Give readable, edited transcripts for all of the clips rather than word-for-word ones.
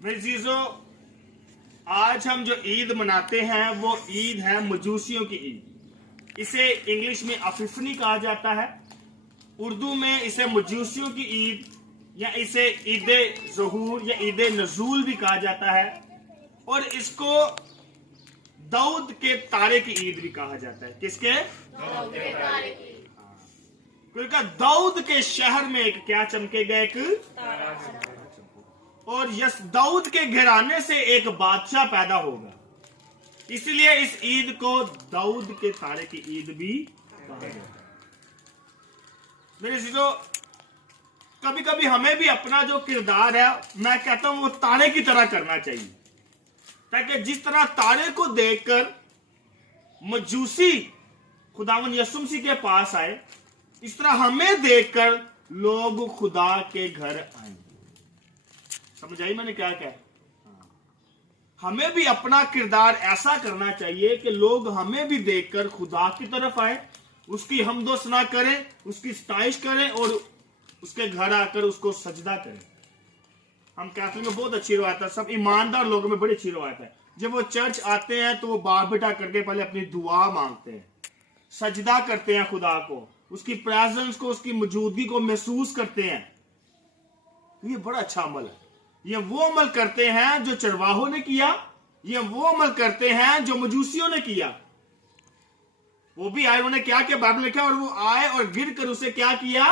मेरे अजीजों, आज हम जो ईद मनाते हैं वो ईद है मजूसियों की ईद। इसे इंग्लिश में अफिफनी कहा जाता है, उर्दू में इसे मजूसियों की ईद या इसे ईद ज़हूर या ईद नज़ूल भी कहा जाता है, और इसको दाऊद के तारे की ईद भी कहा जाता है। किसके? दाऊद के तारे की। क्योंकि दाऊद के शहर में एक क्या चमकेगा? एक तारा। और यस दाऊद के घराने से एक बादशाह पैदा होगा, इसलिए इस ईद को दाऊद के तारे की ईद भी कहा जाता है। मेरे अजीजों, कभी कभी हमें भी अपना जो किरदार है, मैं कहता हूं वो तारे की तरह करना चाहिए, ताकि जिस तरह तारे को देखकर मजूसी खुदावन यीशु मसीह के पास आए, इस तरह हमें देखकर लोग खुदा के घर आए। समझ आई मैंने क्या कहा? हमें भी अपना किरदार ऐसा करना चाहिए कि लोग हमें भी देखकर खुदा की तरफ आए, उसकी हमदो सना करें, उसकी सताइश करें और उसके घर आकर उसको सजदा करें। हम कैथोलिक में बहुत अच्छी रवायत है, सब ईमानदार लोगों में बड़ी अच्छी रवायत है। जब वो चर्च आते हैं तो वो बाप बेटा करके पहले अपनी दुआ मांगते हैं, सजदा करते हैं खुदा को, उसकी प्रेजेंस को, उसकी मौजूदगी को महसूस करते हैं। ये बड़ा अच्छा अमल है। ये वो अमल करते हैं जो चरवाहों ने किया, ये वो अमल करते हैं जो मजूसियों ने किया। वो भी आए, उन्होंने क्या किया? बाइबल लिखा, और वो आए और गिर कर उसे क्या किया?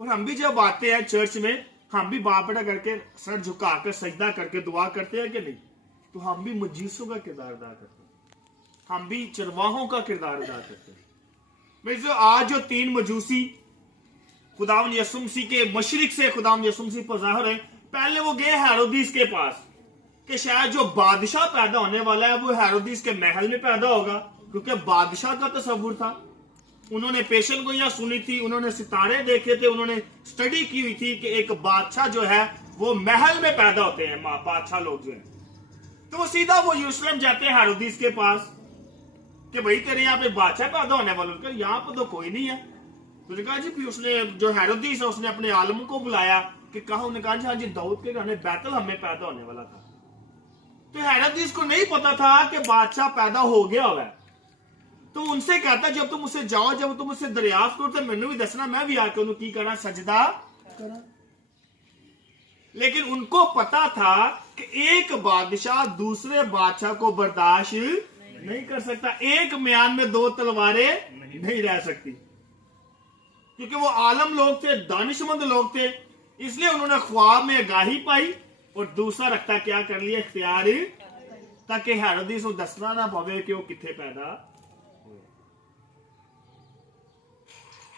और हम भी जब आते हैं चर्च में, हम भी बाप बेटा करके सर झुकाकर सजदा करके दुआ करते हैं कि नहीं? तो हम भी मजूसियों का किरदार अदा करते हैं, हम भी चरवाहों का किरदार अदा करते हैं। जो आज जो तीन मजूसी खुदावन यीशु मसीह के मशरिक से खुदावन यीशु मसीह पर ज़ाहिर है, पहले वो गए हेरोदिस के पास कि शायद जो बादशाह पैदा होने वाला है वो हेरोदिस के महल में पैदा होगा, क्योंकि बादशाह का तस्वुर था। उन्होंने पेशन गोइयां सुनी थी, उन्होंने सितारे देखे थे, उन्होंने स्टडी की हुई थी कि एक बादशाह जो है वो महल में पैदा होते हैं, बादशाह लोग जो है। तो वो सीधा वो यरूशलेम जाते हैं हेरोदिस के पास कि भाई तेरे यहाँ पे बादशाह पैदा होने वाला, यहाँ पर तो कोई नहीं है। तो कहा जी, फिर उसने जो हेरोदिस है उसने अपने आलम को बुलाया कि कहा, उन्होंने कहा जी हाँ जी, दाऊद के घराने बैतलहम में पैदा होने वाला था। तो हेरोदिस को नहीं पता था कि बादशाह पैदा हो गया होगा। तो उनसे कहता, जब तुम उससे जाओ, जब तुम उससे दरियाफ्त करो तो मैंने भी दसना, मैं भी आके उन्होंने की करना, सजदा करा। लेकिन उनको पता था कि एक बादशाह दूसरे बादशाह को बर्दाश्त नहीं कर सकता, एक म्यान में दो तलवारें नहीं रह सकती, क्योंकि वो आलम लोग थे, दानिशमंद लोग थे। इसलिए उन्होंने ख्वाब में आगाही पाई और दूसरा रखता क्या कर लिया? इख्तियार, ताकि हेरोदिस को दसना ना पवे कि वो किथे पैदा हुए।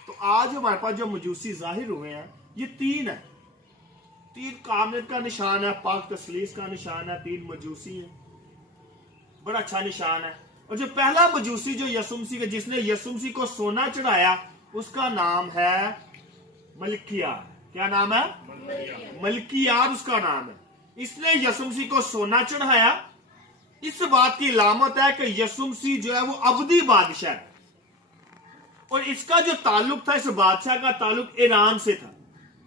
तो आज हमारे पास जो मजूसी जाहिर हुए हैं ये तीन है। तीन कामत का निशान है, पाक तसलीस का निशान है, तीन मजूसी है, बड़ा अच्छा निशान है। और जो पहला मजूसी जो यीशु मसीह, जिसने यीशु मसीह को सोना चढ़ाया, उसका नाम है मलकियार। क्या नाम है? मलकियार उसका नाम है। इसने यीशु मसीह को सोना चढ़ाया। इस बात की अलामत है कि यीशु मसीह जो है वो अबदी बादशाह है, और इसका जो ताल्लुक था, इस बादशाह का ताल्लुक ईरान से था।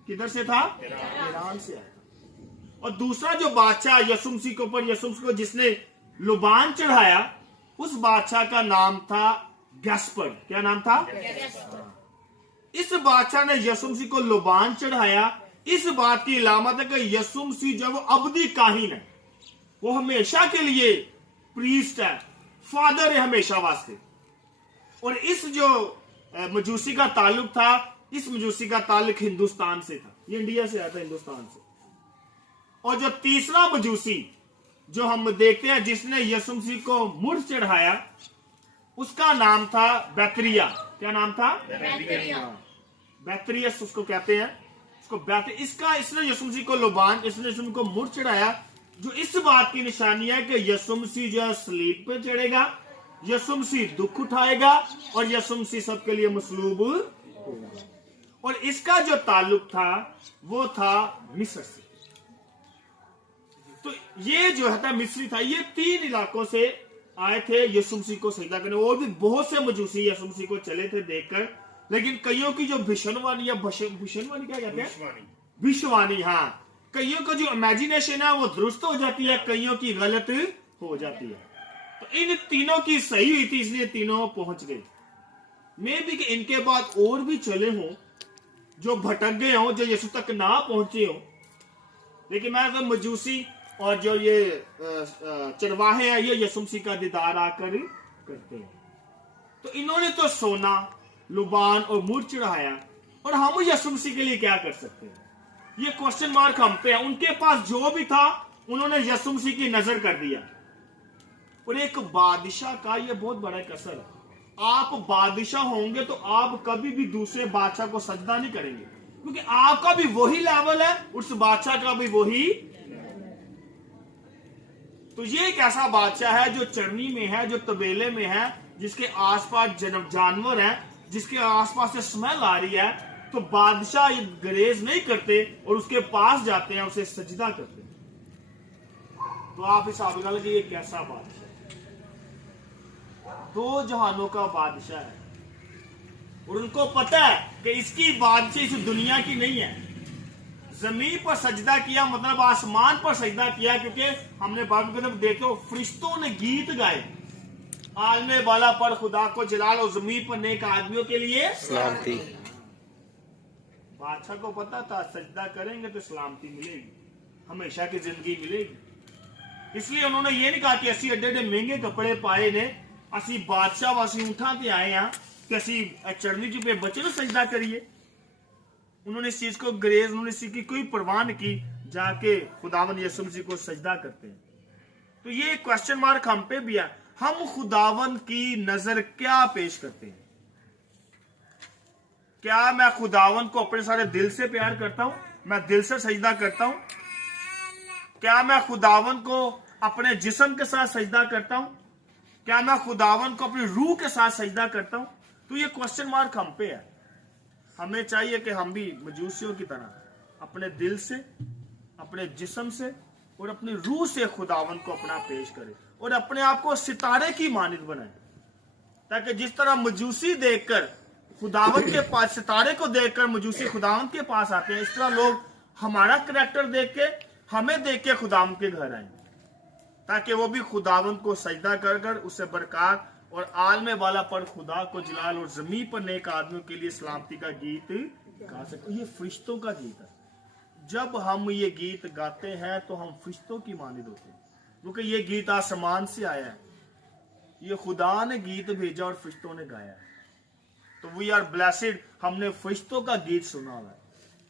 किधर से था? ईरान से आया। और दूसरा जो बादशाह यीशु मसीह के ऊपर, यीशु मसीह को जिसने लुबान चढ़ाया, उस बादशाह का नाम था गैस्पर। क्या नाम था? इस बादशाह ने यीशु मसीह को लुबान चढ़ाया। इस बात की अलामत है कि यीशु मसीह जो वो अबदी काहिन है, वो हमेशा के लिए प्रीस्ट है, फादर है हमेशा वास्ते। और इस जो मजूसी का ताल्लुक था, इस मजूसी का ताल्लुक हिंदुस्तान से था, ये इंडिया से आया था, हिंदुस्तान से। और जो तीसरा मजूसी जो हम देखते हैं, जिसने यीशु मसीह को मुर्द चढ़ाया, उसका नाम था बैतरिया। क्या नाम था? बैतरियस उसको कहते हैं, उसको इसका इसने यीशु मसीह को लुबान, इसने यीशु मसीह को मुर्द चढ़ाया, जो इस बात की निशानी है कि यीशु मसीह जो है सलीब पे चढ़ेगा, यीशु मसीह दुख उठाएगा और यीशु मसीह सबके लिए मसलूब होगा। और इसका जो ताल्लुक था वो था मिस्र से। तो ये जो है था मिस्री था। ये तीन इलाकों से आए थे यीशु मसीह को सजदा करने। और भी बहुत से मजूसी यीशु मसीह को चले थे देखकर, लेकिन कईयों की जो भिशनवानी या भिशनवानी क्या कहते हैं? विश्वानी, हाँ, कईयों का जो इमेजिनेशन है वो दुरुस्त हो जाती है, कईयों की गलत हो जाती है। तो इन तीनों की सही हुई थी, इसलिए तीनों पहुंच गए। मे भी कि इनके बाद और भी चले हों जो भटक गए हों, जो यीशु तक ना पहुंचे हों, लेकिन मैं तो मजूसी और जो ये चरवाहे हैं ये यीशु मसीह का दीदार आकर करते हैं। तो इन्होंने तो सोना, लुबान और मुर्च चढ़ाया, और हम यीशु मसीह के लिए क्या कर सकते हैं? ये क्वेश्चन मार्क हम पे है। उनके पास जो भी था उन्होंने यीशु मसीह की नजर कर दिया। और एक बादशाह का ये बहुत बड़ा एक असर है। आप बादशाह होंगे तो आप कभी भी दूसरे बादशाह को सजदा नहीं करेंगे, क्योंकि आपका भी वही लेवल है, उस बादशाह का भी वही। तो ये एक ऐसा बादशाह है जो चरनी में है, जो तबेले में है, जिसके आसपास जानवर हैं, जिसके आसपास से स्मेल आ रही है। तो बादशाह ये गरेज नहीं करते और उसके पास जाते हैं, उसे सजदा करते हैं। तो आप हिसाब लगा लीजिए ये कैसा बादशाह, दो जहानों का बादशाह है, और उनको पता है कि इसकी बादशाह इस दुनिया की नहीं है। जमीन पर सजदा किया मतलब आसमान पर सजदा किया, क्योंकि हमने बाइबल की तरफ देखो फरिश्तों ने गीत गाए, आलमे वाला पर खुदा को जलाल और जमीन पर नेक आदमियों के लिए सलामती। बादशाह को पता था सजदा करेंगे तो सलामती मिलेगी, हमेशा की जिंदगी मिलेगी। इसलिए उन्होंने ये नहीं कहा कि असी एडे एडे महंगे कपड़े पाए ने, असी बादशाह वासी उठा के आए हैं कि असी चढ़नी चुपे बच्चे तो सजदा करिए। उन्होंने इस चीज को ग्रेज, उन्होंने इस चीज की कोई परवाह नहीं की, जाके खुदावन यीशु मसीह को सजदा करते हैं। तो ये क्वेश्चन मार्क हम पे भी है, हम खुदावन की नजर क्या पेश करते हैं? क्या मैं खुदावन को अपने सारे दिल से प्यार करता हूं, मैं दिल से सजदा करता हूं? क्या मैं खुदावन को अपने जिस्म के साथ सजदा करता हूं? क्या मैं खुदावन को अपनी रूह के साथ सजदा करता हूं? तो ये क्वेश्चन मार्क हम पे है। हमें चाहिए कि हम भी मजूसियों की तरह अपने दिल से, अपने जिस्म से और अपनी रूह से खुदावन को अपना पेश करें, और अपने आप को सितारे की मानित बनाए, ताकि जिस तरह मजूसी देखकर खुदावन के पास, सितारे को देखकर मजूसी खुदावन के पास आते हैं, इस तरह लोग हमारा करैक्टर देख के, हमें देख के खुदावन के घर आए, ताकि वो भी खुदावन को सजदा कर कर उससे बरकत और आलमे वाला पर खुदा को जलाल और जमीन पर नेक आदमियों के लिए सलामती का गीत गा सके। ये फरिश्तों का गीत है। जब हम ये गीत गाते हैं तो हम फरिश्तों की मानिद होते हैं, क्योंकि ये गीत आसमान से आया है, ये खुदा ने गीत भेजा और फरिश्तों ने गाया है। तो वी आर ब्लेसिड, हमने फरिश्तों का गीत सुना हुआ है।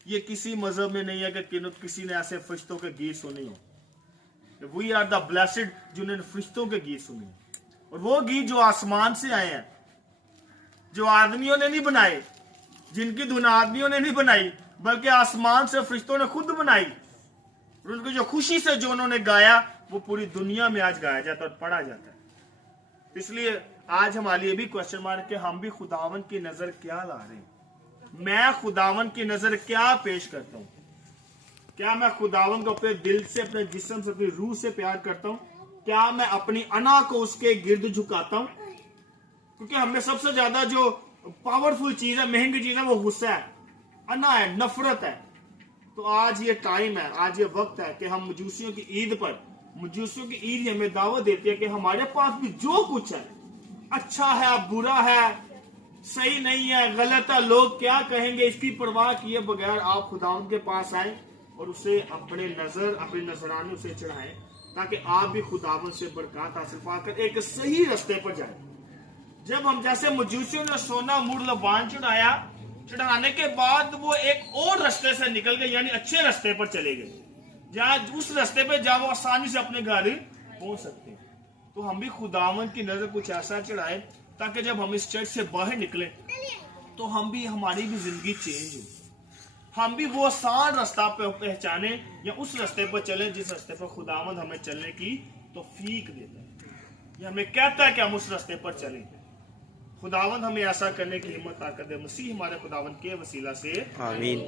ये किसी मजहब में नहीं है कि किसी ने ऐसे फरिश्तों के गीत सुने हो। वी आर द ब्लेसिड जिन्होंने फरिश्तों के गीत सुने, और वो गीत जो आसमान से आए हैं, जो आदमियों ने नहीं बनाए, जिनकी धुन आदमियों ने नहीं बनाई, बल्कि आसमान से फरिश्तों ने खुद बनाई। और उनको जो खुशी से जो उन्होंने गाया वो पूरी दुनिया में आज गाया जाता है और पढ़ा जाता है। इसलिए आज हमारे लिए भी क्वेश्चन मार्क कि हम भी खुदावन की नजर क्या ला रहे हैं? मैं खुदावन की नजर क्या पेश करता हूं? क्या मैं खुदावन को अपने दिल से, अपने जिस्म से, अपनी रूह से प्यार करता हूं? क्या मैं अपनी अना को उसके गिर्द झुकाता हूं? क्योंकि हमें सबसे ज्यादा जो पावरफुल चीज है, महंगी चीज है, वो गुस्सा है, अना है, नफरत है। तो आज ये टाइम है, आज ये वक्त है कि हम मजूसियों की ईद पर, मजूसियों की ईद हमें दावत देती है कि हमारे पास भी जो कुछ है, अच्छा है, बुरा है, सही नहीं है, गलत है, लोग क्या कहेंगे, इसकी परवाह किए बगैर आप खुदावंद के पास आए और उसे अपनी नजराने उसे चढ़ाएं, ताकि आप भी खुदावंद से बरकत हासिल पाकर एक सही रास्ते पर जाएं। जब हम जैसे मजूसियों ने सोना, मुड़, लबान चढ़ाया, चढ़ाने के बाद वो एक और रास्ते से निकल गए, यानी अच्छे रास्ते पर चले गए, जहां उस रास्ते पे जहां वो आसानी से अपने घर पहुंच सकते हैं। तो हम भी खुदावंद की नजर कुछ ऐसा चढ़ाए, ताकि जब हम इस चर्च से बाहर निकले तो हम भी, हमारी भी जिंदगी चेंज हो, हम भी वो आसान रास्ता पे पहचाने, या उस रास्ते पर चले जिस रास्ते पर खुदावंद हमें चलने की तौफीक देता है, या हमें कहता है कि हम उस रास्ते पर चलें। खुदावंद हमें ऐसा करने की हिम्मत ताकत दे। मसीह हमारे खुदावंद के वसीला से आमीन।